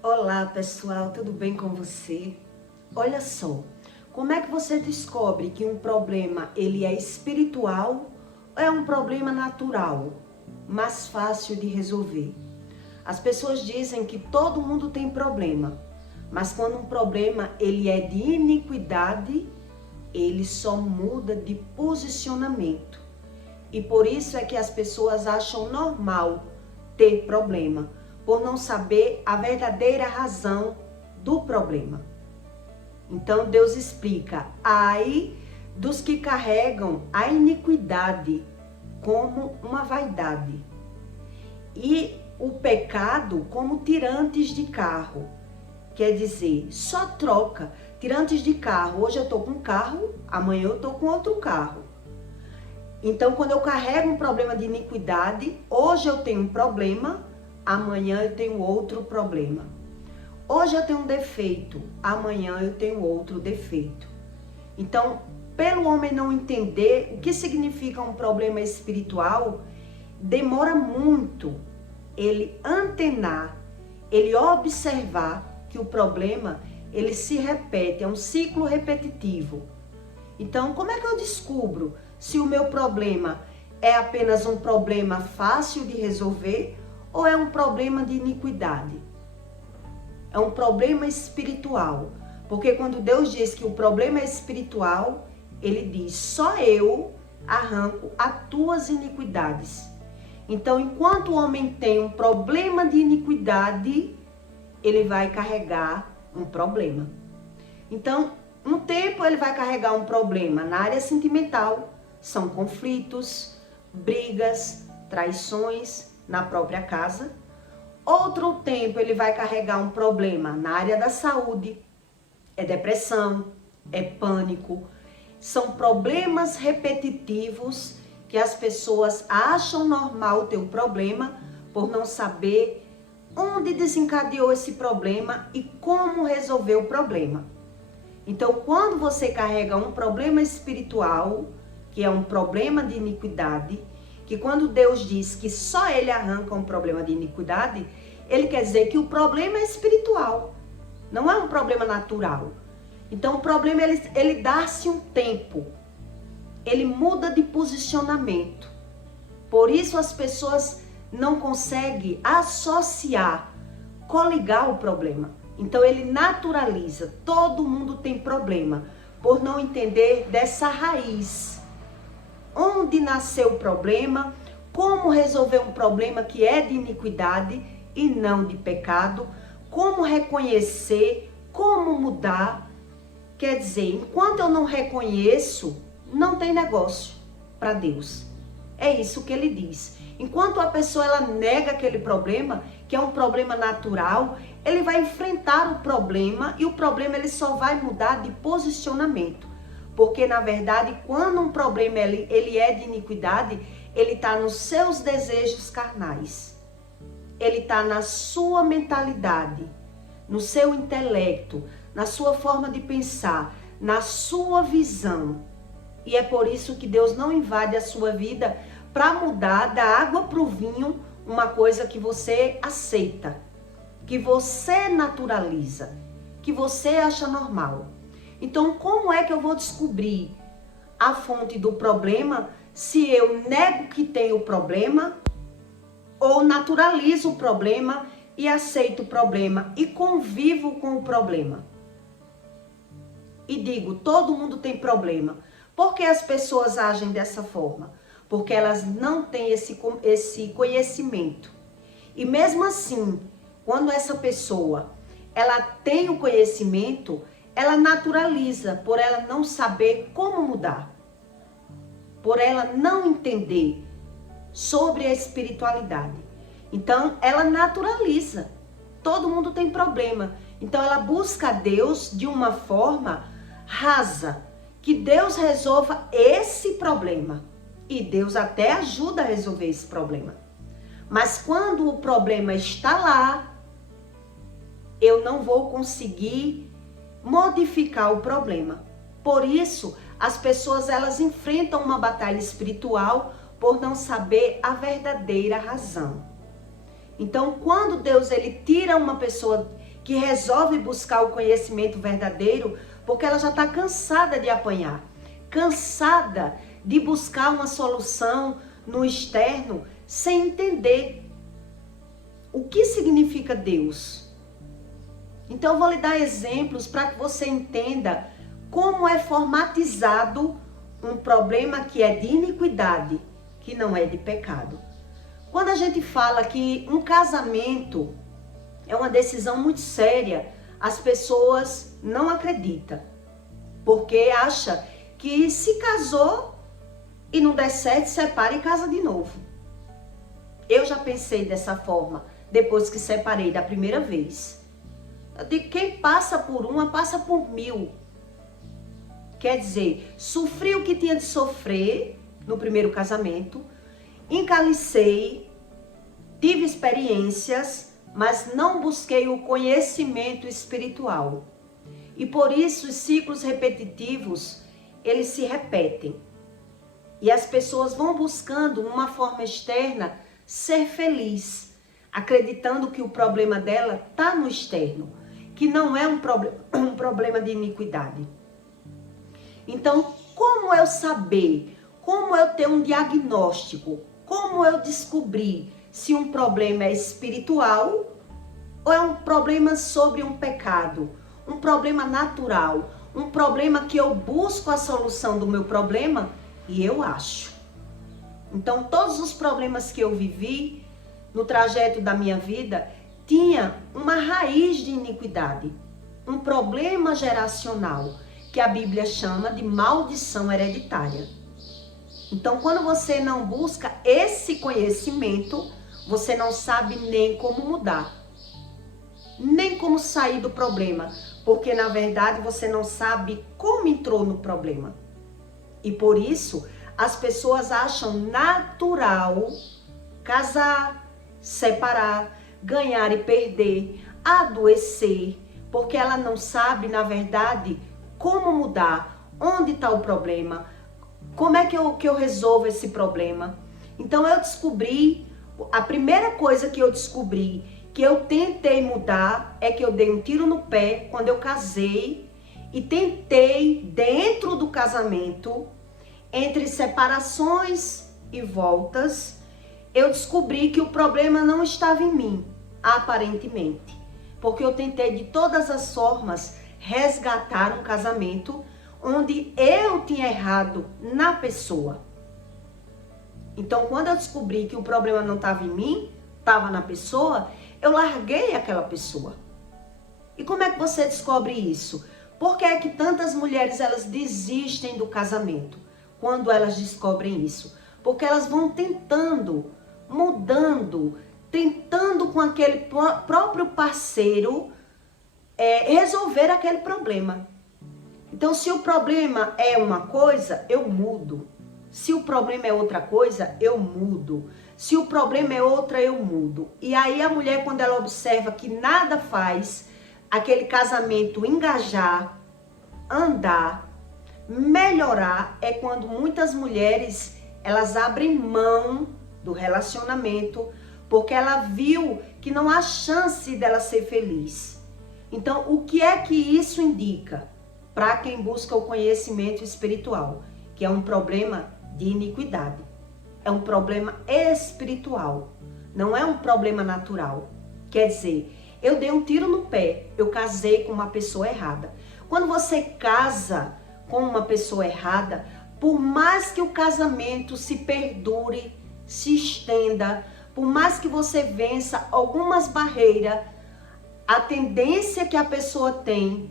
Olá pessoal, tudo bem com você? Olha só, como é que você descobre que um problema ele é espiritual ou é um problema natural, mais fácil de resolver? As pessoas dizem que todo mundo tem problema, mas quando um problema ele é de iniquidade, ele só muda de posicionamento. E por isso é que as pessoas acham normal ter problema, por não saber a verdadeira razão do problema. Então Deus explica: ai dos que carregam a iniquidade como uma vaidade e o pecado como tirantes de carro. Quer dizer, só troca, tirantes de carro. Hoje eu tô com um carro, amanhã eu tô com outro carro. Então, quando eu carrego um problema de iniquidade, hoje eu tenho um problema, amanhã eu tenho outro problema. Hoje eu tenho um defeito, amanhã eu tenho outro defeito. Então, pelo homem não entender o que significa um problema espiritual, demora muito ele antenar, ele observar que o problema, ele se repete, é um ciclo repetitivo. Então, como é que eu descubro se o meu problema é apenas um problema fácil de resolver ou é um problema de iniquidade? É um problema espiritual. Porque quando Deus diz que o problema é espiritual, ele diz: só eu arranco as tuas iniquidades. Então, enquanto o homem tem um problema de iniquidade, ele vai carregar um problema. Então, um tempo ele vai carregar um problema na área sentimental, são conflitos, brigas, traições na própria casa. Outro tempo ele vai carregar um problema na área da saúde, é depressão, é pânico. São problemas repetitivos que as pessoas acham normal ter um problema por não saber onde desencadeou esse problema e como resolver o problema. Então, quando você carrega um problema espiritual, que é um problema de iniquidade, que quando Deus diz que só ele arranca um problema de iniquidade, ele quer dizer que o problema é espiritual, não é um problema natural. Então, o problema ele dá-se um tempo, ele muda de posicionamento. Por isso as pessoas não conseguem associar, coligar o problema. Então ele naturaliza, todo mundo tem problema, por não entender dessa raiz. Onde nasceu o problema, como resolver um problema que é de iniquidade e não de pecado, como reconhecer, como mudar. Quer dizer, enquanto eu não reconheço, não tem negócio para Deus. É isso que ele diz. Enquanto a pessoa ela nega aquele problema, que é um problema natural, ele vai enfrentar o problema e o problema ele só vai mudar de posicionamento. Porque, na verdade, quando um problema ele é de iniquidade, ele está nos seus desejos carnais. Ele está na sua mentalidade, no seu intelecto, na sua forma de pensar, na sua visão. E é por isso que Deus não invade a sua vida para mudar da água para o vinho uma coisa que você aceita, que você naturaliza, que você acha normal. Então, como é que eu vou descobrir a fonte do problema se eu nego que tenho o problema ou naturalizo o problema e aceito o problema e convivo com o problema? E digo, todo mundo tem problema. Por que as pessoas agem dessa forma? Porque elas não têm esse conhecimento. E mesmo assim, quando essa pessoa ela tem o conhecimento, ela naturaliza por ela não saber como mudar, por ela não entender sobre a espiritualidade. Então, ela naturaliza. Todo mundo tem problema. Então, ela busca a Deus de uma forma rasa, que Deus resolva esse problema. E Deus até ajuda a resolver esse problema. Mas quando o problema está lá, eu não vou conseguir modificar o problema. Por isso, as pessoas elas enfrentam uma batalha espiritual por não saber a verdadeira razão. Então, quando Deus ele tira uma pessoa que resolve buscar o conhecimento verdadeiro porque ela já está cansada de apanhar, cansada de buscar uma solução no externo sem entender o que significa Deus. Então eu vou lhe dar exemplos para que você entenda como é formatizado um problema que é de iniquidade, que não é de pecado. Quando a gente fala que um casamento é uma decisão muito séria, as pessoas não acreditam, porque acha que se casou e não der certo, separa e casa de novo. Eu já pensei dessa forma, depois que separei da primeira vez. Eu digo, quem passa por uma, passa por mil. Quer dizer, sofri o que tinha de sofrer no primeiro casamento, encalicei, tive experiências, mas não busquei o conhecimento espiritual. E por isso os ciclos repetitivos, eles se repetem. E as pessoas vão buscando uma forma externa ser feliz, acreditando que o problema dela está no externo, que não é um problema de iniquidade. Então, como eu saber, como eu ter um diagnóstico, como eu descobrir se um problema é espiritual ou é um problema sobre um pecado, um problema natural, um problema que eu busco a solução do meu problema e eu acho. Então, todos os problemas que eu vivi no trajeto da minha vida tinha uma raiz de iniquidade, um problema geracional, que a Bíblia chama de maldição hereditária. Então, quando você não busca esse conhecimento, você não sabe nem como mudar, nem como sair do problema, porque na verdade você não sabe como entrou no problema. E por isso, as pessoas acham natural casar, separar, ganhar e perder, adoecer, porque ela não sabe, na verdade, como mudar, onde está o problema, como é que eu resolvo esse problema. Então eu descobri, a primeira coisa que eu descobri, que eu tentei mudar, é que eu dei um tiro no pé quando eu casei e tentei, dentro do casamento, entre separações e voltas, eu descobri que o problema não estava em mim, aparentemente, porque eu tentei de todas as formas resgatar um casamento onde eu tinha errado na pessoa. Então, quando eu descobri que o problema não estava em mim, estava na pessoa, eu larguei aquela pessoa. E como é que você descobre isso? Por que é que tantas mulheres elas desistem do casamento quando elas descobrem isso? Porque elas vão tentando, mudando, tentando com aquele próprio parceiro resolver aquele problema. Então, se o problema é uma coisa, eu mudo. Se o problema é outra coisa, eu mudo. Se o problema é outra, eu mudo. E aí a mulher, quando ela observa que nada faz aquele casamento engajar, andar, melhorar, é quando muitas mulheres, elas abrem mão do relacionamento, porque ela viu que não há chance dela ser feliz. Então, o que é que isso indica? Para quem busca o conhecimento espiritual, que é um problema de iniquidade. É um problema espiritual, não é um problema natural. Quer dizer, eu dei um tiro no pé, eu casei com uma pessoa errada. Quando você casa com uma pessoa errada, por mais que o casamento se perdure, se estenda, por mais que você vença algumas barreiras, a tendência que a pessoa tem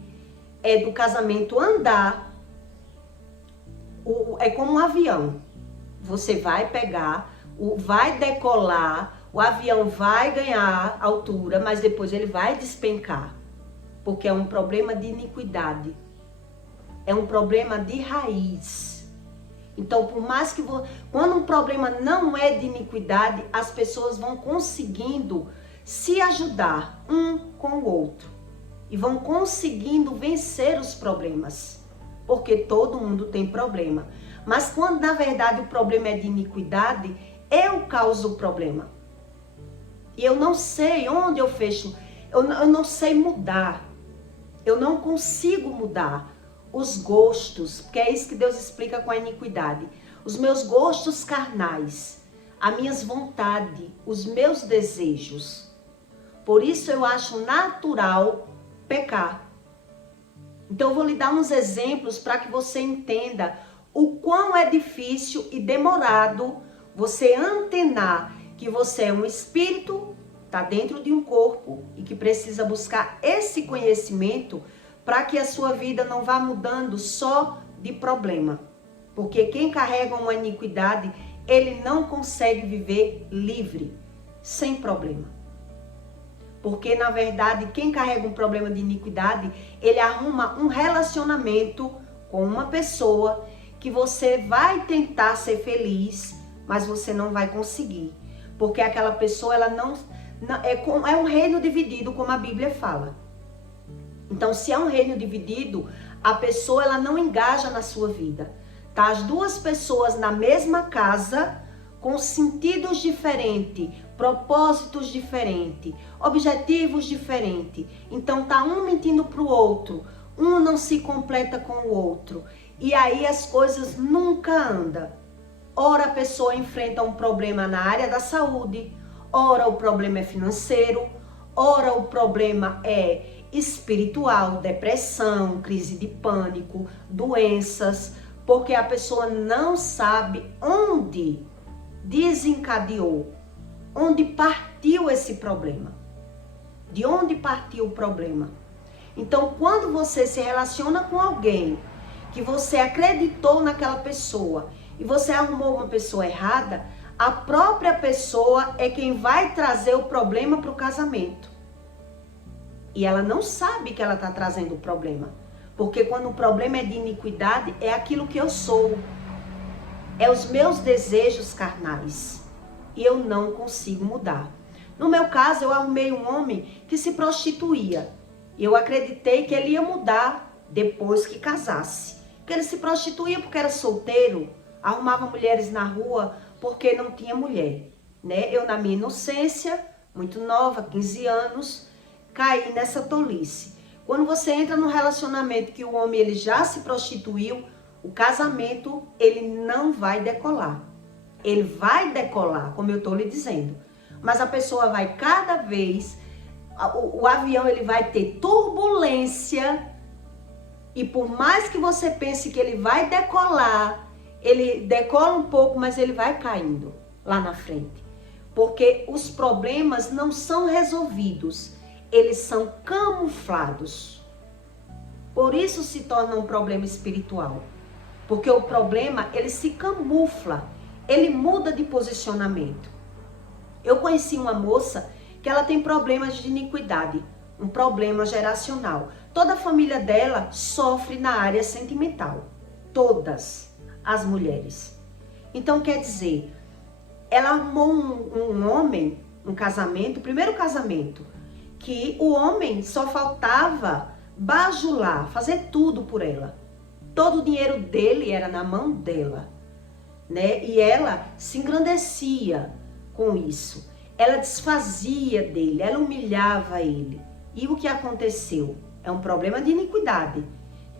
é do casamento andar, é como um avião. Você vai pegar, vai decolar, o avião vai ganhar altura, mas depois ele vai despencar, porque é um problema de iniquidade, é um problema de raiz. Então, por mais que quando um problema não é de iniquidade, as pessoas vão conseguindo se ajudar um com o outro e vão conseguindo vencer os problemas, porque todo mundo tem problema. Mas quando na verdade o problema é de iniquidade, eu causo o problema. E eu não sei onde eu fecho. Eu não sei mudar. Eu não consigo mudar os gostos, porque é isso que Deus explica com a iniquidade. Os meus gostos carnais, as minhas vontades, os meus desejos. Por isso eu acho natural pecar. Então eu vou lhe dar uns exemplos para que você entenda o quão é difícil e demorado você antenar que você é um espírito, está dentro de um corpo e que precisa buscar esse conhecimento para que a sua vida não vá mudando só de problema. Porque quem carrega uma iniquidade, ele não consegue viver livre, sem problema. Porque, na verdade, quem carrega um problema de iniquidade, ele arruma um relacionamento com uma pessoa que você vai tentar ser feliz, mas você não vai conseguir. Porque aquela pessoa, ela não é um reino dividido, como a Bíblia fala. Então, se é um reino dividido, a pessoa ela não engaja na sua vida. Tá as duas pessoas na mesma casa, com sentidos diferentes, propósitos diferentes, objetivos diferentes. Então tá um mentindo pro outro, um não se completa com o outro. E aí as coisas nunca andam. Ora a pessoa enfrenta um problema na área da saúde, ora o problema é financeiro, ora o problema é espiritual, depressão, crise de pânico, doenças, porque a pessoa não sabe onde desencadeou, onde partiu esse problema, de onde partiu o problema. Então, quando você se relaciona com alguém que você acreditou naquela pessoa e você arrumou uma pessoa errada, a própria pessoa é quem vai trazer o problema para o casamento. E ela não sabe que ela está trazendo o problema. Porque quando o problema é de iniquidade, é aquilo que eu sou. É os meus desejos carnais. E eu não consigo mudar. No meu caso, eu arrumei um homem que se prostituía. E eu acreditei que ele ia mudar depois que casasse. Que ele se prostituía porque era solteiro, arrumava mulheres na rua porque não tinha mulher. Né? Eu, na minha inocência, muito nova, 15 anos, caí nessa tolice. Quando você entra num relacionamento que o homem ele já se prostituiu, o casamento ele não vai decolar. Ele vai decolar, como eu estou lhe dizendo. Mas a pessoa vai cada vez, o avião ele vai ter turbulência e por mais que você pense que ele vai decolar, ele decola um pouco, mas ele vai caindo lá na frente. Porque os problemas não são resolvidos. Eles são camuflados. Por isso se torna um problema espiritual. Porque o problema, ele se camufla. Ele muda de posicionamento. Eu conheci uma moça que ela tem problemas de iniquidade. Um problema geracional. Toda a família dela sofre na área sentimental. Todas as mulheres. Então quer dizer, ela arrumou um homem, um casamento, o primeiro casamento, que o homem só faltava bajular, fazer tudo por ela. Todo o dinheiro dele era na mão dela, né? E ela se engrandecia com isso. Ela desfazia dele, ela humilhava ele. E o que aconteceu? É um problema de iniquidade.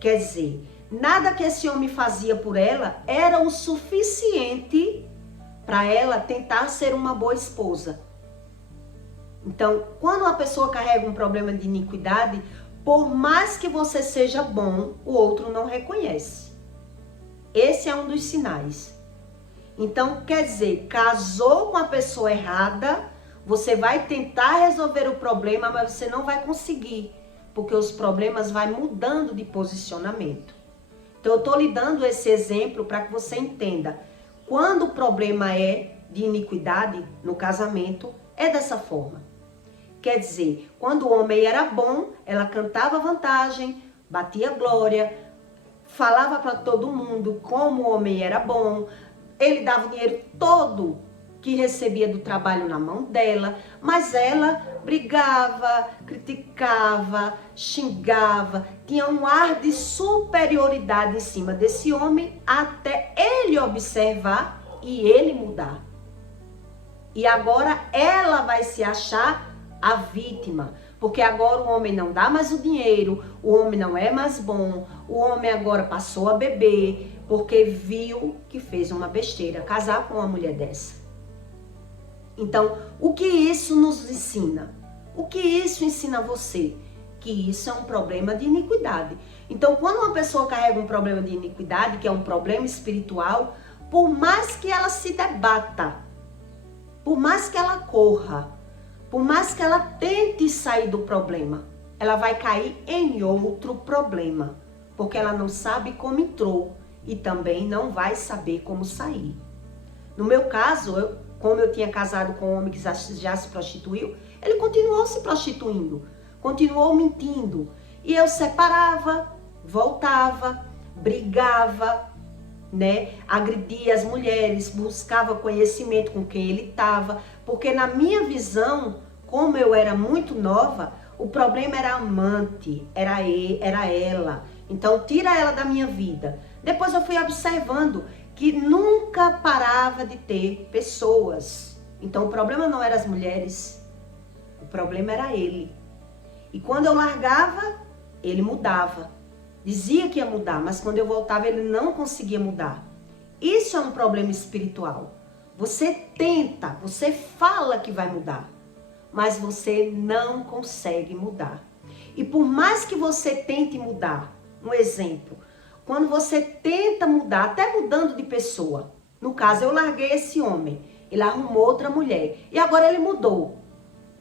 Quer dizer, nada que esse homem fazia por ela era o suficiente para ela tentar ser uma boa esposa. Então, quando uma pessoa carrega um problema de iniquidade, por mais que você seja bom, o outro não reconhece. Esse é um dos sinais. Então, quer dizer, casou com a pessoa errada, você vai tentar resolver o problema, mas você não vai conseguir, porque os problemas vão mudando de posicionamento. Então, eu estou lhe dando esse exemplo para que você entenda. Quando o problema é de iniquidade no casamento, é dessa forma. Quer dizer, quando o homem era bom, ela cantava vantagem, batia glória, falava para todo mundo como o homem era bom, ele dava o dinheiro todo que recebia do trabalho na mão dela, mas ela brigava, criticava, xingava, tinha um ar de superioridade em cima desse homem até ele observar e ele mudar. E agora ela vai se achar a vítima, Porque agora o homem não dá mais o dinheiro, o homem não é mais bom, o homem agora passou a beber, porque viu que fez uma besteira, casar com uma mulher dessa. Então, o que isso nos ensina? O que isso ensina a você? Que isso é um problema de iniquidade. Então, quando uma pessoa carrega um problema de iniquidade, que é um problema espiritual, por mais que ela se debata, por mais que ela corra, por mais que ela tente sair do problema, ela vai cair em outro problema, porque ela não sabe como entrou e também não vai saber como sair. No meu caso, como eu tinha casado com um homem que já se prostituiu, ele continuou se prostituindo, continuou mentindo. E eu separava, voltava, brigava, né? Agredia as mulheres, buscava conhecimento com quem ele estava, porque na minha visão, como eu era muito nova, o problema era a amante, era ela. Então tira ela da minha vida. Depois eu fui observando que nunca parava de ter pessoas. Então o problema não eram as mulheres, o problema era ele. E quando eu largava, ele mudava. Dizia que ia mudar, mas quando eu voltava ele não conseguia mudar. Isso é um problema espiritual. Você tenta, você fala que vai mudar, mas você não consegue mudar. E por mais que você tente mudar, um exemplo, quando você tenta mudar, até mudando de pessoa, no caso eu larguei esse homem, ele arrumou outra mulher e agora ele mudou.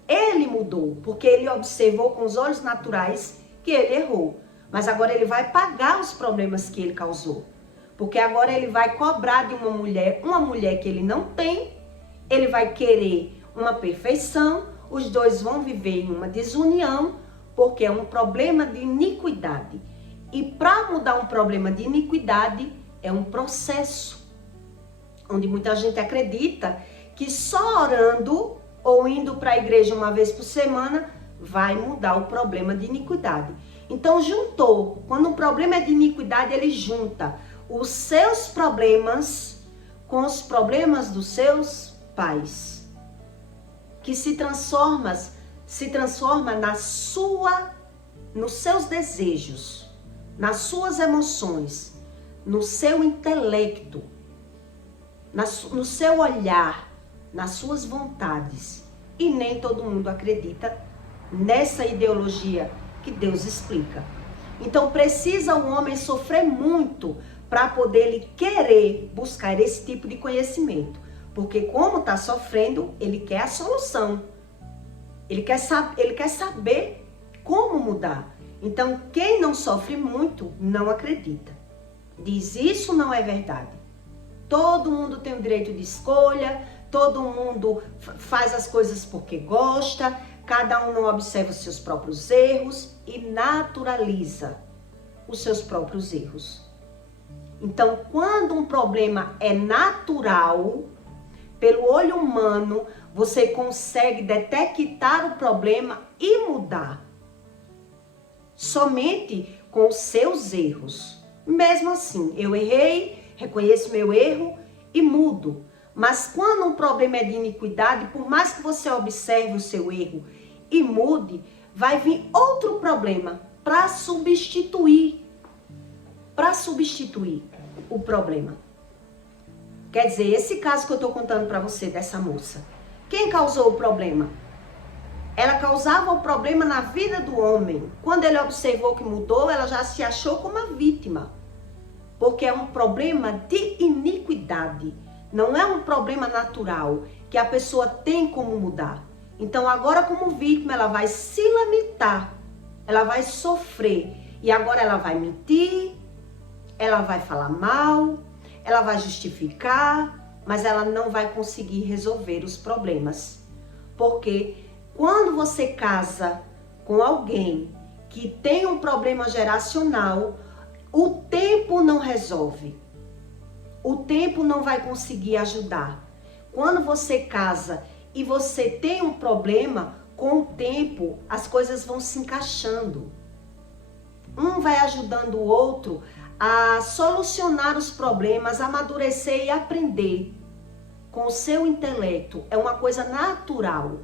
Ele mudou, porque ele observou com os olhos naturais que ele errou. Mas agora ele vai pagar os problemas que ele causou. Porque agora ele vai cobrar de uma mulher que ele não tem, ele vai querer uma perfeição, os dois vão viver em uma desunião, porque é um problema de iniquidade. E para mudar um problema de iniquidade é um processo, onde muita gente acredita que só orando ou indo para a igreja uma vez por semana vai mudar o problema de iniquidade. Então juntou, quando um problema é de iniquidade, ele junta os seus problemas com os problemas dos seus pais, que se transforma nos seus desejos, nas suas emoções, no seu intelecto, no seu olhar, nas suas vontades. E nem todo mundo acredita nessa ideologia que Deus explica. Então precisa o homem sofrer muito para poder ele querer buscar esse tipo de conhecimento. Porque como está sofrendo, ele quer a solução. Ele quer saber como mudar. Então quem não sofre muito não acredita. Diz isso não é verdade. Todo mundo tem o direito de escolha, todo mundo faz as coisas porque gosta, cada um não observa os seus próprios erros e naturaliza os seus próprios erros. Então, quando um problema é natural, pelo olho humano, você consegue detectar o problema e mudar. Somente com os seus erros. Mesmo assim, eu errei, reconheço meu erro e mudo. Mas quando um problema é de iniquidade, por mais que você observe o seu erro e mude, vai vir outro problema para substituir o problema. Quer dizer, esse caso que eu estou contando para você dessa moça, quem causou o problema? Ela causava o problema na vida do homem. Quando ele observou que mudou, ela já se achou como a vítima. Porque é um problema de iniquidade. Não é um problema natural que a pessoa tem como mudar. Então agora como vítima ela vai se lamentar, ela vai sofrer. E agora ela vai mentir, ela vai falar mal, ela vai justificar, mas ela não vai conseguir resolver os problemas. Porque quando você casa com alguém que tem um problema geracional, o tempo não resolve. O tempo não vai conseguir ajudar. Quando você casa e você tem um problema, com o tempo as coisas vão se encaixando. Um vai ajudando o outro a solucionar os problemas, amadurecer e aprender com o seu intelecto. É uma coisa natural.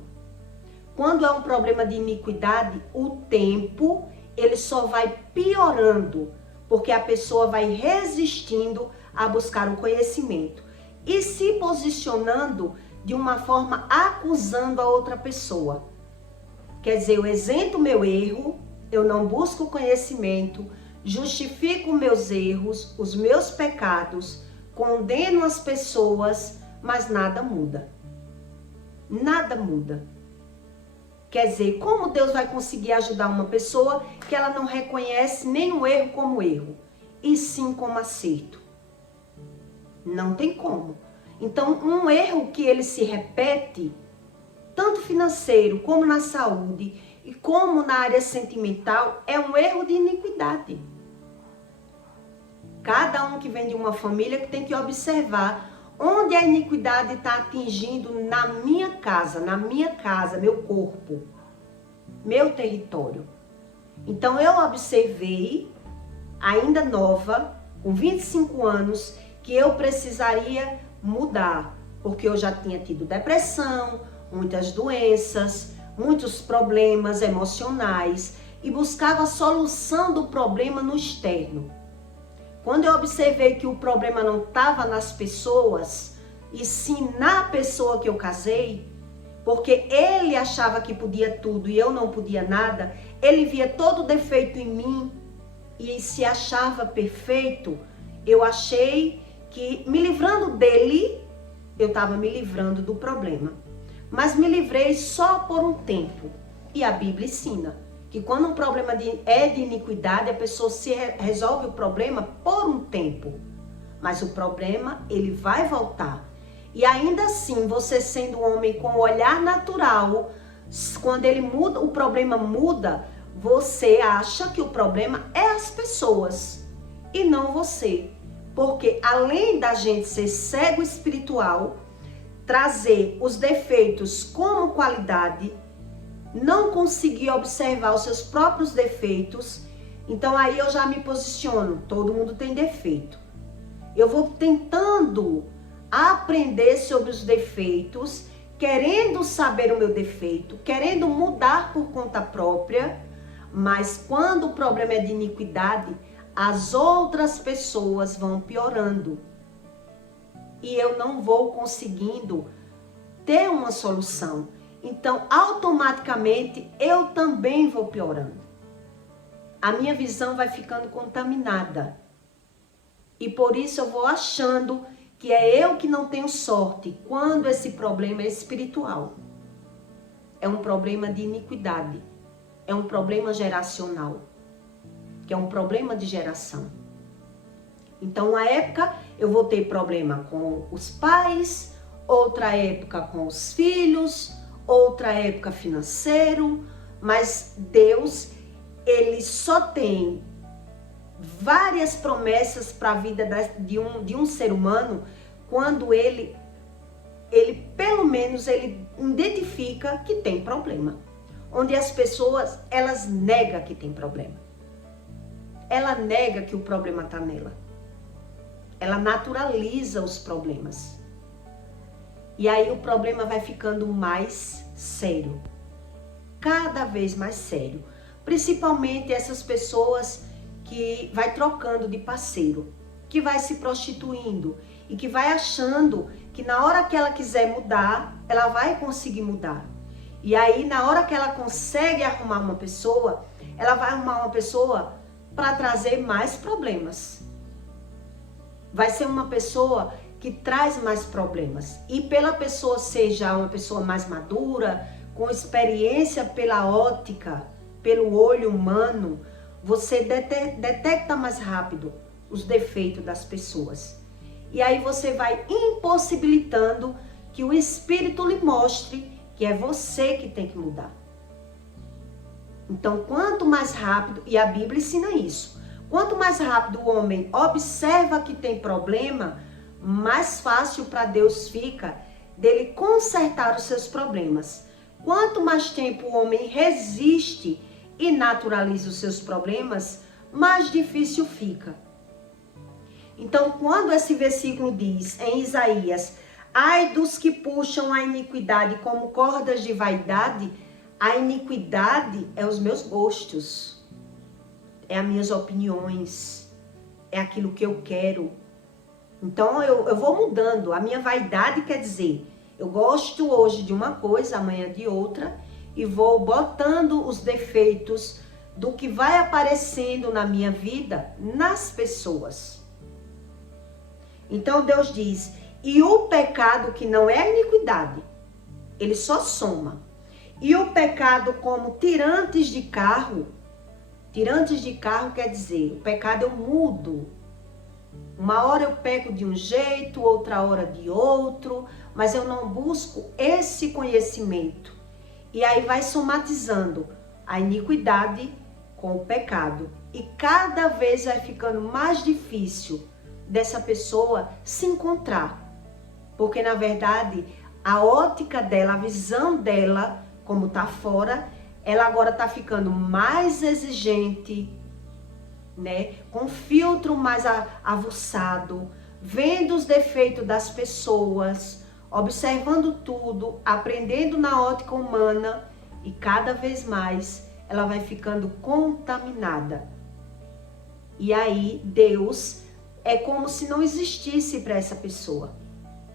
quando é um problema de iniquidade, o tempo ele só vai piorando, porque a pessoa vai resistindo a buscar o conhecimento e se posicionando de uma forma acusando a outra pessoa. Quer dizer, eu isento o meu erro, eu não busco conhecimento, justifico meus erros, os meus pecados, condeno as pessoas, mas nada muda. Nada muda. Quer dizer, como Deus vai conseguir ajudar uma pessoa que ela não reconhece nenhum erro como erro, e sim como acerto? Não tem como. Então, um erro que ele se repete, tanto financeiro como na saúde e como na área sentimental, é um erro de iniquidade. Cada um que vem de uma família que tem que observar onde a iniquidade está atingindo na minha casa, meu corpo, meu território. Então eu observei, ainda nova, com 25 anos, que eu precisaria mudar, porque eu já tinha tido depressão, muitas doenças, muitos problemas emocionais e buscava a solução do problema no externo. Quando eu observei que o problema não estava nas pessoas, e sim na pessoa que eu casei, porque ele achava que podia tudo e eu não podia nada, ele via todo defeito em mim e se achava perfeito, eu achei que me livrando dele, eu estava me livrando do problema. Mas me livrei só por um tempo. E a Bíblia ensina que quando um problema é de iniquidade, a pessoa resolve o problema por um tempo. Mas o problema, ele vai voltar. E ainda assim, você sendo um homem com o olhar natural, quando ele muda, o problema muda, você acha que o problema é as pessoas e não você. Porque além da gente ser cego espiritual, trazer os defeitos como qualidade, não conseguir observar os seus próprios defeitos, então aí eu já me posiciono, todo mundo tem defeito. Eu vou tentando aprender sobre os defeitos, querendo saber o meu defeito, querendo mudar por conta própria, mas quando o problema é de iniquidade, as outras pessoas vão piorando. E eu não vou conseguindo ter uma solução. Então, automaticamente, eu também vou piorando. A minha visão vai ficando contaminada. E por isso eu vou achando que é eu que não tenho sorte, quando esse problema é espiritual. É um problema de iniquidade. É um problema geracional. Que é um problema de geração. Então, uma época eu vou ter problema com os pais, outra época com os filhos, outra época financeiro, mas Deus, ele só tem várias promessas para a vida de um ser humano quando ele pelo menos ele identifica que tem problema. Onde as pessoas, elas negam que tem problema. Ela nega que o problema está nela. Ela naturaliza os problemas. E aí o problema vai ficando mais sério. Cada vez mais sério. Principalmente essas pessoas que vai trocando de parceiro, que vai se prostituindo e que vai achando que na hora que ela quiser mudar, ela vai conseguir mudar. E aí na hora que ela consegue arrumar uma pessoa, ela vai arrumar uma pessoa para trazer mais problemas. Vai ser uma pessoa que traz mais problemas. E pela pessoa ser já uma pessoa mais madura, com experiência pela ótica, pelo olho humano, você detecta mais rápido os defeitos das pessoas. E aí você vai impossibilitando que o Espírito lhe mostre que é você que tem que mudar. Então, quanto mais rápido, e a Bíblia ensina isso, quanto mais rápido o homem observa que tem problema, mais fácil para Deus fica dele consertar os seus problemas. Quanto mais tempo o homem resiste e naturaliza os seus problemas, mais difícil fica. Então, quando esse versículo diz em Isaías, ai dos que puxam a iniquidade como cordas de vaidade, A iniquidade é os meus gostos, é as minhas opiniões, é aquilo que eu quero. Então eu vou mudando. A minha vaidade quer dizer, eu gosto hoje de uma coisa, amanhã de outra, e vou botando os defeitos do que vai aparecendo na minha vida nas pessoas. Então Deus diz, e o pecado que não é a iniquidade, ele só soma. E o pecado como tirantes de carro quer dizer, o pecado eu mudo. Uma hora eu peco de um jeito, outra hora de outro, mas eu não busco esse conhecimento. E aí vai somatizando a iniquidade com o pecado. E cada vez vai ficando mais difícil dessa pessoa se encontrar. Porque na verdade a ótica dela, a visão dela, como tá fora, ela agora tá ficando mais exigente, né? Com filtro mais aguçado, vendo os defeitos das pessoas, observando tudo, aprendendo na ótica humana, e cada vez mais ela vai ficando contaminada. E aí Deus é como se não existisse para essa pessoa.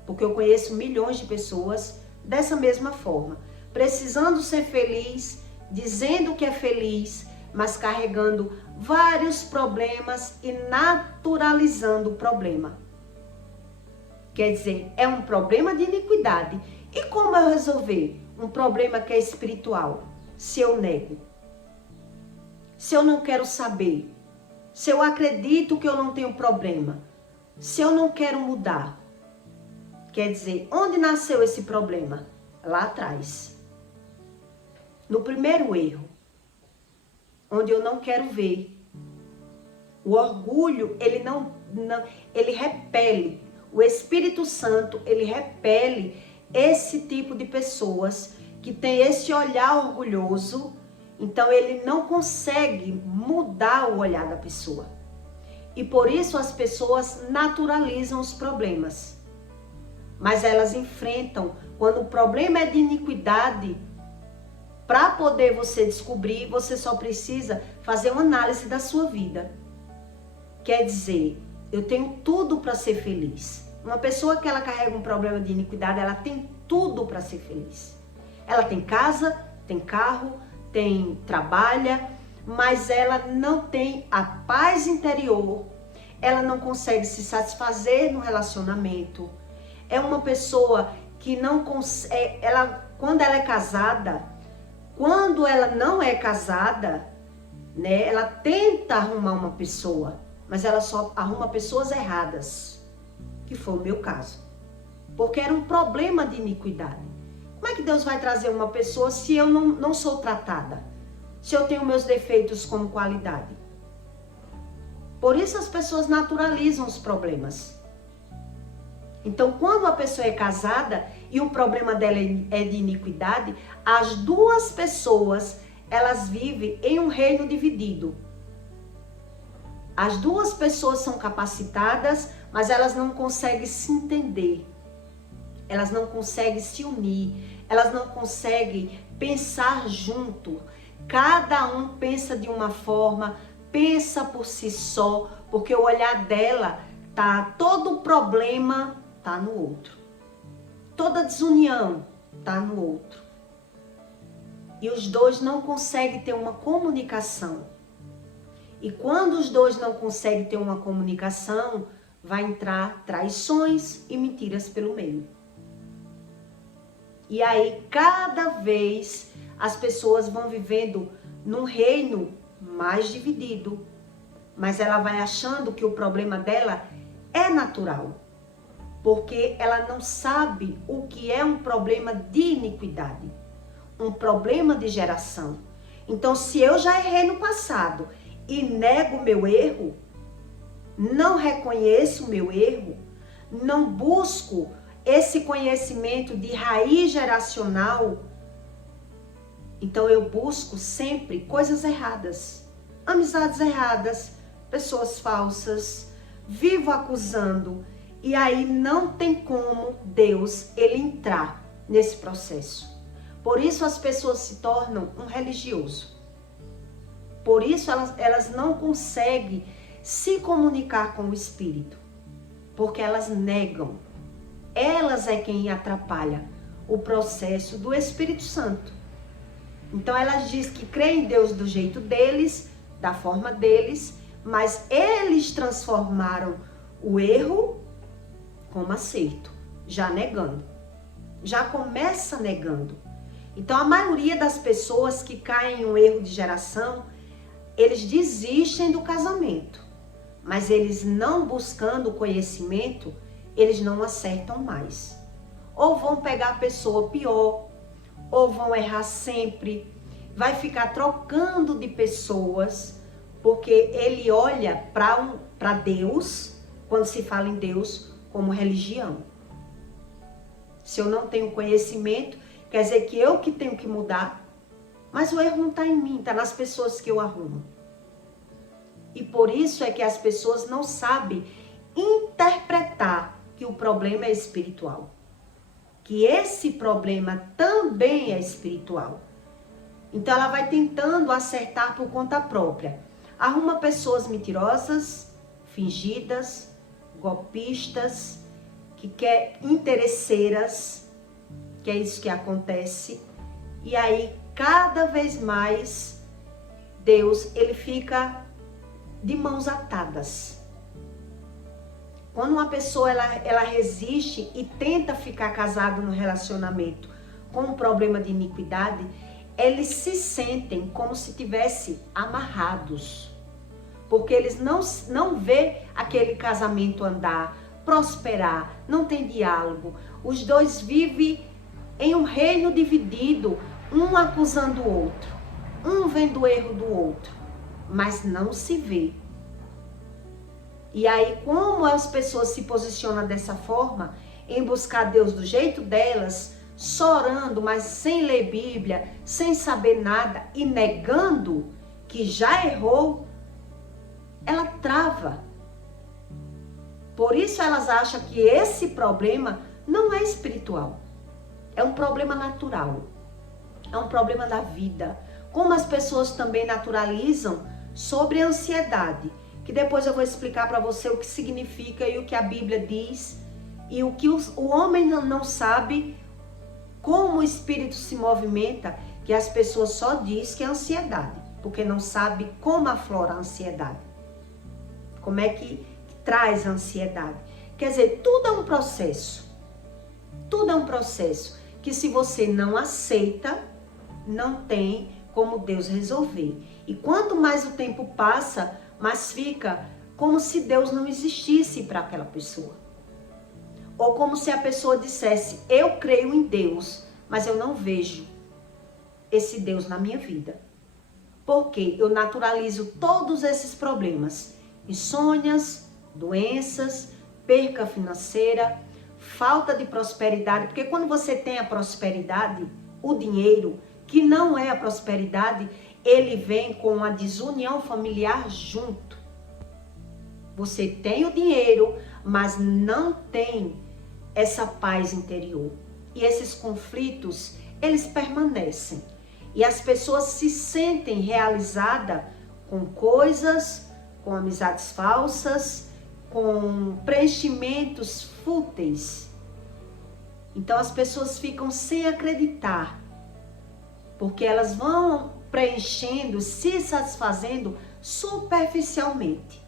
Porque eu conheço milhões de pessoas dessa mesma forma, precisando ser feliz, dizendo que é feliz, mas carregando vários problemas e naturalizando o problema. Quer dizer, é um problema de iniquidade. E como eu resolver um problema que é espiritual? Se eu nego, se eu não quero saber, se eu acredito que eu não tenho problema, se eu não quero mudar. Quer dizer, onde nasceu esse problema? Lá atrás. No primeiro erro, onde eu não quero ver. O orgulho, ele repele. O Espírito Santo, ele repele esse tipo de pessoas que tem esse olhar orgulhoso. Então ele não consegue mudar o olhar da pessoa. E por isso as pessoas naturalizam os problemas. Mas elas enfrentam, quando o problema é de iniquidade, para poder você descobrir, você só precisa fazer uma análise da sua vida. Quer dizer, eu tenho tudo para ser feliz. Uma pessoa que ela carrega um problema de iniquidade, ela tem tudo para ser feliz. Ela tem casa, tem carro, trabalha, mas ela não tem a paz interior. Ela não consegue se satisfazer no relacionamento. É uma pessoa que não consegue, quando ela é casada, quando ela não é casada, né, ela tenta arrumar uma pessoa, mas ela só arruma pessoas erradas, que foi o meu caso. Porque era um problema de iniquidade. Como é que Deus vai trazer uma pessoa se eu não sou tratada? Se eu tenho meus defeitos como qualidade? Por isso as pessoas naturalizam os problemas. Então, quando a pessoa é casada e o problema dela é de iniquidade, as duas pessoas, elas vivem em um reino dividido. As duas pessoas são capacitadas, mas elas não conseguem se entender. Elas não conseguem se unir. Elas não conseguem pensar junto. Cada um pensa de uma forma, pensa por si só, porque o olhar dela todo o problema tá no outro. Toda desunião tá no outro. E os dois não conseguem ter uma comunicação. E quando os dois não conseguem ter uma comunicação, vai entrar traições e mentiras pelo meio. E aí, cada vez, as pessoas vão vivendo num reino mais dividido. Mas ela vai achando que o problema dela é natural. Porque ela não sabe o que é um problema de iniquidade. Um problema de geração. Então, se eu já errei no passado e nego o meu erro, não reconheço o meu erro, não busco esse conhecimento de raiz geracional, então eu busco sempre coisas erradas, amizades erradas, pessoas falsas, vivo acusando, e aí não tem como Deus ele entrar nesse processo. Por isso as pessoas se tornam um religioso. Por isso elas não conseguem se comunicar com o Espírito. Porque elas negam. Elas é quem atrapalha o processo do Espírito Santo. Então elas dizem que creem em Deus do jeito deles, da forma deles, mas eles transformaram o erro como acerto, já negando. Já começa negando. Então a maioria das pessoas que caem em um erro de geração, eles desistem do casamento, mas eles não buscando o conhecimento, eles não acertam mais. Ou vão pegar a pessoa pior, ou vão errar sempre, vai ficar trocando de pessoas, porque ele olha para Deus, quando se fala em Deus, como religião. Se eu não tenho conhecimento, quer dizer que eu que tenho que mudar, mas o erro não está em mim, está nas pessoas que eu arrumo. E por isso é que as pessoas não sabem interpretar que o problema é espiritual. Que esse problema também é espiritual. Então ela vai tentando acertar por conta própria. Arruma pessoas mentirosas, fingidas, golpistas, interesseiras, que é isso que acontece. E aí, cada vez mais, Deus, ele fica de mãos atadas. Quando uma pessoa ela resiste e tenta ficar casada no relacionamento com um problema de iniquidade, eles se sentem como se tivessem amarrados. Porque eles não vê aquele casamento andar, prosperar, não tem diálogo. Os dois vivem em um reino dividido, um acusando o outro, um vendo o erro do outro, mas não se vê. E aí, como as pessoas se posicionam dessa forma, em buscar Deus do jeito delas, só orando, mas sem ler Bíblia, sem saber nada e negando que já errou, ela trava. Por isso elas acham que esse problema não é espiritual. É um problema natural. É um problema da vida. Como as pessoas também naturalizam sobre a ansiedade, que depois eu vou explicar para você o que significa e o que a Bíblia diz, e o que o homem não sabe, como o espírito se movimenta, que as pessoas só dizem que é ansiedade, porque não sabe como aflora a ansiedade. Como é que traz a ansiedade? Quer dizer, tudo é um processo. Tudo é um processo que, se você não aceita, não tem como Deus resolver. E quanto mais o tempo passa, mais fica como se Deus não existisse para aquela pessoa. Ou como se a pessoa dissesse, eu creio em Deus, mas eu não vejo esse Deus na minha vida. Porque eu naturalizo todos esses problemas. Insônias, doenças, perca financeira, falta de prosperidade. Porque quando você tem a prosperidade, o dinheiro, que não é a prosperidade, ele vem com a desunião familiar junto. Você tem o dinheiro, mas não tem essa paz interior. E esses conflitos, eles permanecem. E as pessoas se sentem realizadas com coisas, com amizades falsas, com preenchimentos fúteis. Então as pessoas ficam sem acreditar, porque elas vão preenchendo, se satisfazendo superficialmente.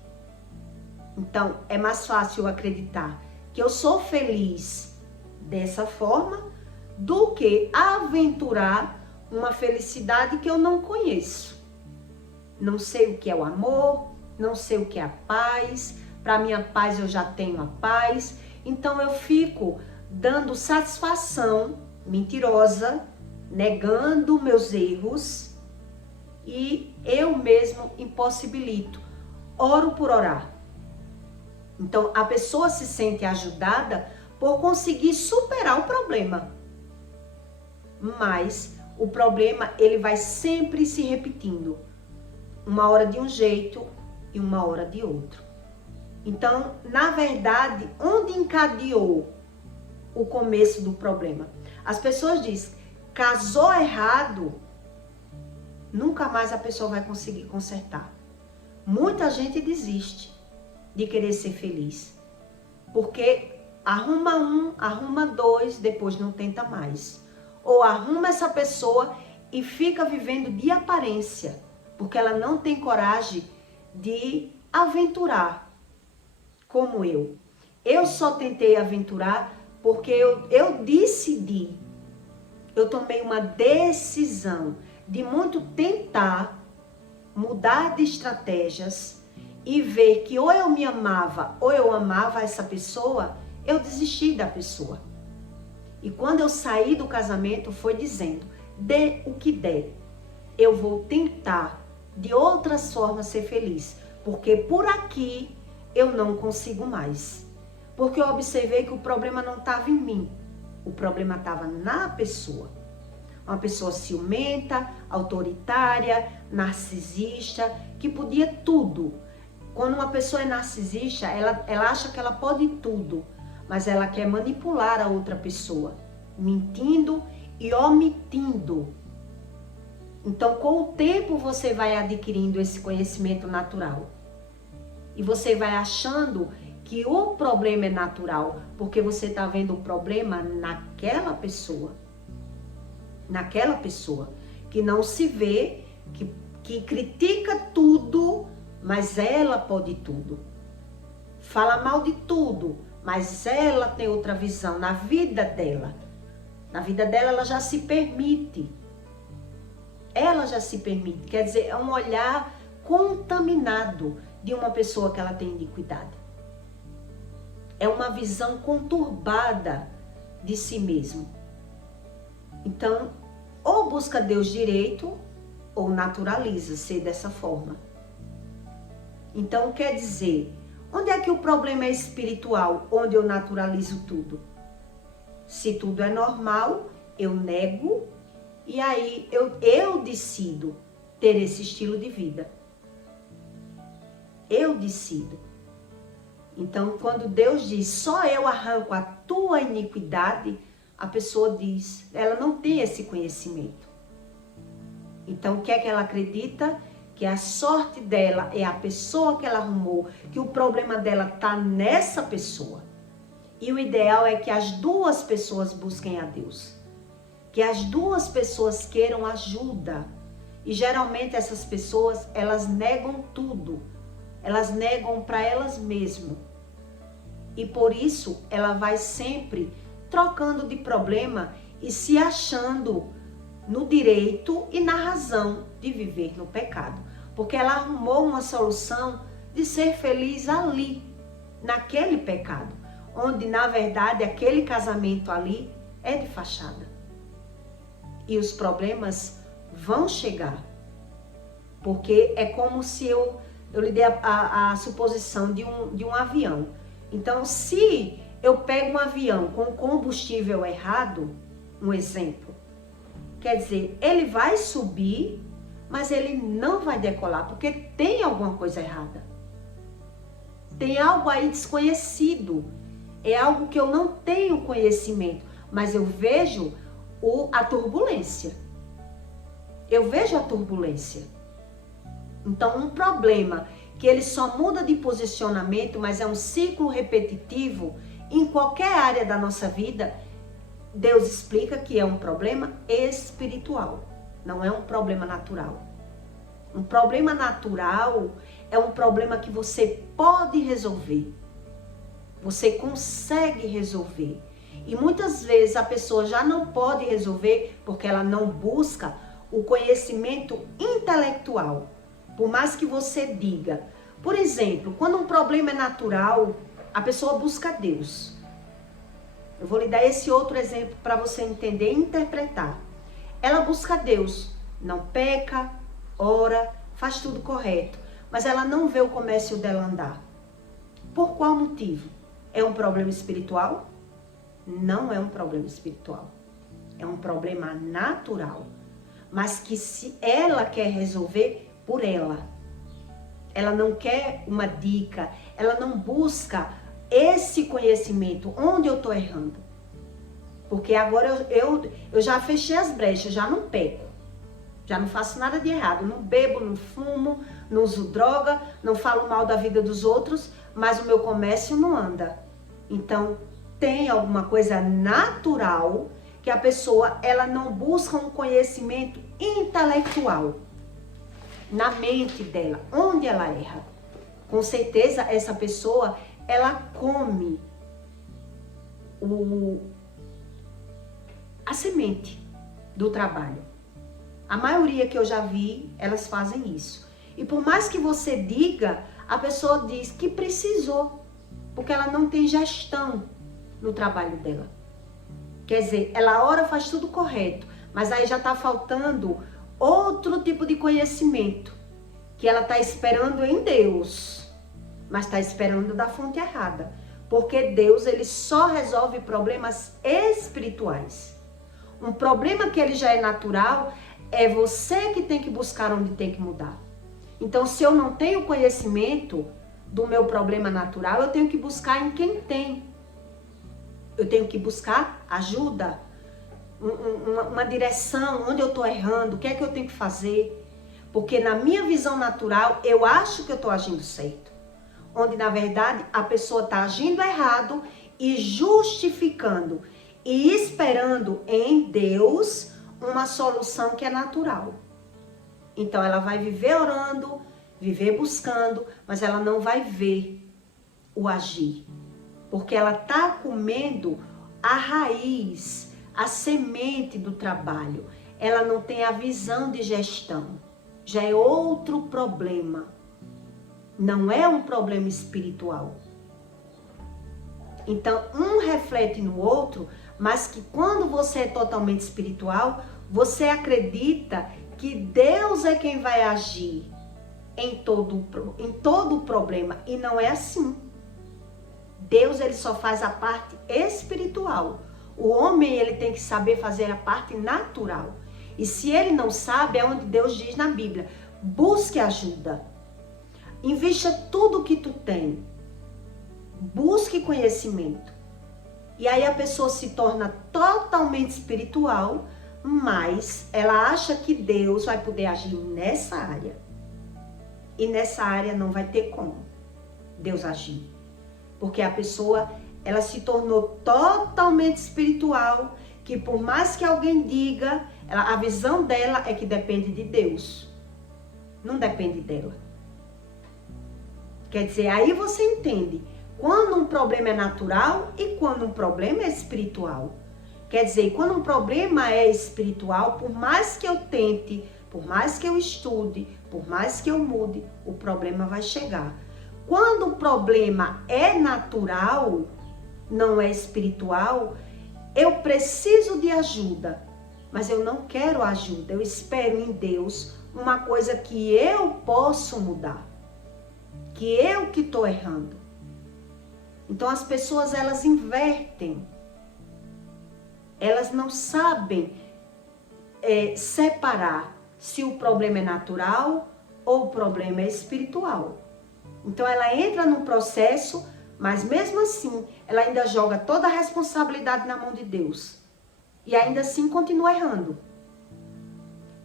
Então é mais fácil acreditar que eu sou feliz dessa forma do que aventurar uma felicidade que eu não conheço. Não sei o que é o amor, não sei o que é a paz. Para minha paz eu já tenho a paz. Então eu fico dando satisfação mentirosa, negando meus erros, e eu mesmo impossibilito. Oro por orar. Então a pessoa se sente ajudada por conseguir superar o problema. Mas o problema, ele vai sempre se repetindo. Uma hora de um jeito e uma hora de outro. Então, na verdade, onde encadeou o começo do problema? As pessoas dizem, casou errado, nunca mais a pessoa vai conseguir consertar. Muita gente desiste de querer ser feliz, porque arruma um, arruma dois, depois não tenta mais. Ou arruma essa pessoa e fica vivendo de aparência, porque ela não tem coragem de aventurar, como eu. Eu só tentei aventurar porque eu decidi, eu tomei uma decisão de muito tentar mudar de estratégias e ver que ou eu me amava ou eu amava essa pessoa, eu desisti da pessoa. E quando eu saí do casamento, foi dizendo, dê o que der, eu vou tentar de outras formas ser feliz, porque por aqui eu não consigo mais. Porque eu observei que o problema não estava em mim, o problema estava na pessoa. Uma pessoa ciumenta, autoritária, narcisista, que podia tudo. Quando uma pessoa é narcisista, ela acha que ela pode tudo, mas ela quer manipular a outra pessoa, mentindo e omitindo. Então, com o tempo, você vai adquirindo esse conhecimento natural. E você vai achando que o problema é natural, porque você está vendo o problema naquela pessoa. Naquela pessoa que não se vê, que critica tudo, mas ela pode tudo. Fala mal de tudo, mas ela tem outra visão na vida dela. Na vida dela, ela já se permite. Ela já se permite. Quer dizer, é um olhar contaminado de uma pessoa que ela tem iniquidade. É uma visão conturbada de si mesmo. Então, ou busca Deus direito, ou naturaliza ser dessa forma. Então, quer dizer, onde é que o problema é espiritual? Onde eu naturalizo tudo. Se tudo é normal, eu nego, e aí eu decido ter esse estilo de vida. Eu decido. Então, quando Deus diz, só eu arranco a tua iniquidade, a pessoa diz, ela não tem esse conhecimento. Então, o que é que ela acredita? Que a sorte dela é a pessoa que ela arrumou, que o problema dela está nessa pessoa. E o ideal é que as duas pessoas busquem a Deus. Que as duas pessoas queiram ajuda. E geralmente essas pessoas, elas negam tudo. Elas negam para elas mesmas. E por isso, ela vai sempre trocando de problema e se achando no direito e na razão de viver no pecado. Porque ela arrumou uma solução de ser feliz ali, naquele pecado. Onde, na verdade, aquele casamento ali é de fachada. E os problemas vão chegar. Porque é como se eu lhe dei a suposição de um avião. Então, se eu pego um avião com combustível errado, um exemplo, quer dizer, ele vai subir, mas ele não vai decolar, porque tem alguma coisa errada. Tem algo aí desconhecido. É algo que eu não tenho conhecimento, mas eu vejo a turbulência. Eu vejo a turbulência. Então, um problema que ele só muda de posicionamento, mas é um ciclo repetitivo em qualquer área da nossa vida, Deus explica que é um problema espiritual, não é um problema natural. Um problema natural é um problema que você pode resolver. Você consegue resolver. E muitas vezes a pessoa já não pode resolver porque ela não busca o conhecimento intelectual. Por mais que você diga. Por exemplo, quando um problema é natural, a pessoa busca Deus. Eu vou lhe dar esse outro exemplo para você entender e interpretar. Ela busca Deus, não peca, ora, faz tudo correto, mas ela não vê o comércio dela andar. Por qual motivo? É um problema espiritual? Não é um problema espiritual. É um problema natural, mas que se ela quer resolver por ela. Ela não quer uma dica, ela não busca esse conhecimento, onde eu estou errando. Porque agora eu já fechei as brechas, já não peco. Já não faço nada de errado. Não bebo, não fumo, não uso droga, não falo mal da vida dos outros, mas o meu comércio não anda. Então, tem alguma coisa natural que a pessoa, ela não busca um conhecimento intelectual na mente dela, onde ela erra. Com certeza, essa pessoa, ela come a semente do trabalho. A maioria que eu já vi, elas fazem isso. E por mais que você diga, a pessoa diz que precisou, porque ela não tem gestão no trabalho dela. Quer dizer, ela ora, faz tudo correto, mas aí já está faltando outro tipo de conhecimento, que ela está esperando em Deus, mas está esperando da fonte errada. Porque Deus, ele só resolve problemas espirituais. Um problema que ele já é natural, é você que tem que buscar onde tem que mudar. Então, se eu não tenho conhecimento do meu problema natural, eu tenho que buscar em quem tem. Eu tenho que buscar ajuda, uma direção, onde eu estou errando, o que é que eu tenho que fazer. Porque na minha visão natural, eu acho que eu estou agindo certo. Onde, na verdade, a pessoa está agindo errado e justificando e esperando em Deus uma solução que é natural. Então, ela vai viver orando, viver buscando, mas ela não vai ver o agir. Porque ela está comendo a raiz, a semente do trabalho. Ela não tem a visão de gestão. Já é outro problema. Não é um problema espiritual. Então, um reflete no outro, mas que quando você é totalmente espiritual, você acredita que Deus é quem vai agir em todo o problema. E não é assim. Deus, ele só faz a parte espiritual. O homem, ele tem que saber fazer a parte natural. E se ele não sabe, é onde Deus diz na Bíblia: busque ajuda. Invista tudo que tu tem. Busque conhecimento. E aí a pessoa se torna totalmente espiritual, mas ela acha que Deus vai poder agir nessa área. E nessa área não vai ter como Deus agir. Porque a pessoa, ela se tornou totalmente espiritual, que por mais que alguém diga, a visão dela é que depende de Deus. Não depende dela. Quer dizer, aí você entende quando um problema é natural e quando um problema é espiritual. Quer dizer, quando um problema é espiritual, por mais que eu tente, por mais que eu estude, por mais que eu mude, o problema vai chegar. Quando o problema é natural, não é espiritual, eu preciso de ajuda, mas eu não quero ajuda, eu espero em Deus uma coisa que eu posso mudar, que eu que estou errando. Então as pessoas, elas invertem, elas não sabem separar se o problema é natural ou o problema é espiritual. Então ela entra num processo, mas mesmo assim, ela ainda joga toda a responsabilidade na mão de Deus. E ainda assim continua errando.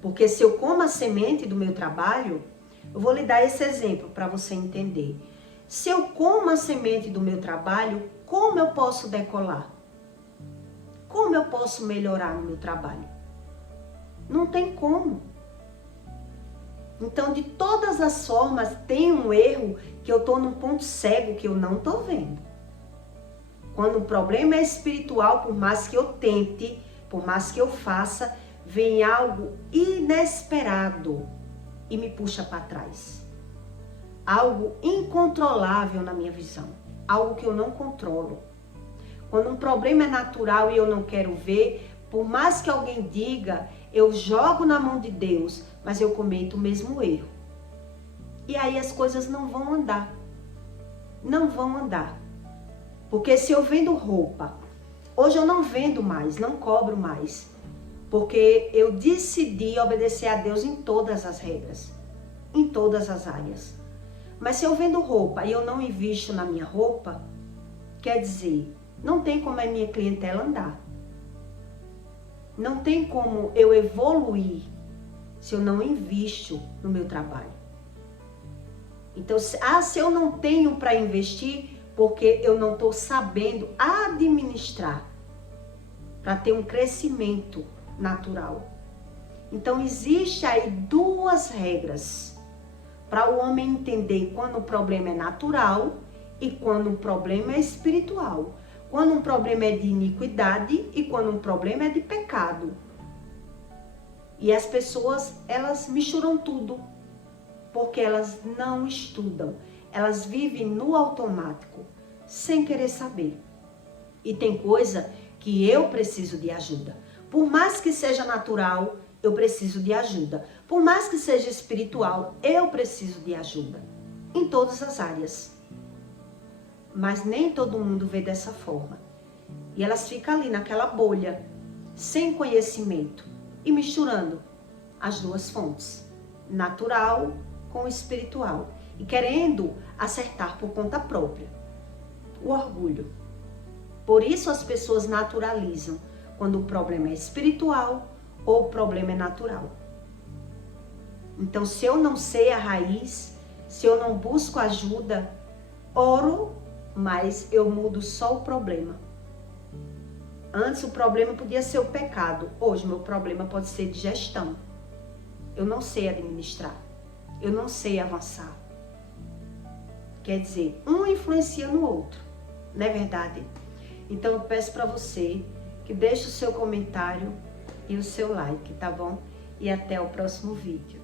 Porque se eu como a semente do meu trabalho, eu vou lhe dar esse exemplo para você entender. Se eu como a semente do meu trabalho, como eu posso decolar? Como eu posso melhorar no meu trabalho? Não tem como. Então, de todas as formas, tem um erro que eu estou num ponto cego que eu não estou vendo. Quando o problema é espiritual, por mais que eu tente, por mais que eu faça, vem algo inesperado e me puxa para trás. Algo incontrolável na minha visão. Algo que eu não controlo. Quando um problema é natural e eu não quero ver, por mais que alguém diga, eu jogo na mão de Deus, mas eu cometo o mesmo erro. E aí as coisas não vão andar. Não vão andar. Porque se eu vendo roupa, hoje eu não vendo mais, não cobro mais. Porque eu decidi obedecer a Deus em todas as regras. Em todas as áreas. Mas se eu vendo roupa e eu não invisto na minha roupa, quer dizer, não tem como a minha clientela andar. Não tem como eu evoluir se eu não invisto no meu trabalho. Então, se eu não tenho para investir, porque eu não estou sabendo administrar para ter um crescimento natural. Então, existe aí duas regras para o homem entender quando o problema é natural e quando o problema é espiritual. Quando um problema é de iniquidade e quando um problema é de pecado. E as pessoas, elas misturam tudo, porque elas não estudam. Elas vivem no automático, sem querer saber. E tem coisa que eu preciso de ajuda. Por mais que seja natural, eu preciso de ajuda. Por mais que seja espiritual, eu preciso de ajuda. Em todas as áreas. Mas nem todo mundo vê dessa forma. E elas ficam ali naquela bolha, sem conhecimento e misturando as duas fontes, natural com espiritual, e querendo acertar por conta própria. O orgulho. Por isso as pessoas naturalizam quando o problema é espiritual ou o problema é natural. Então, se eu não sei a raiz, se eu não busco ajuda, oro, mas eu mudo só o problema. Antes o problema podia ser o pecado. Hoje meu problema pode ser de gestão. Eu não sei administrar. Eu não sei avançar. Quer dizer, um influencia no outro. Não é verdade? Então eu peço para você que deixe o seu comentário e o seu like, tá bom? E até o próximo vídeo.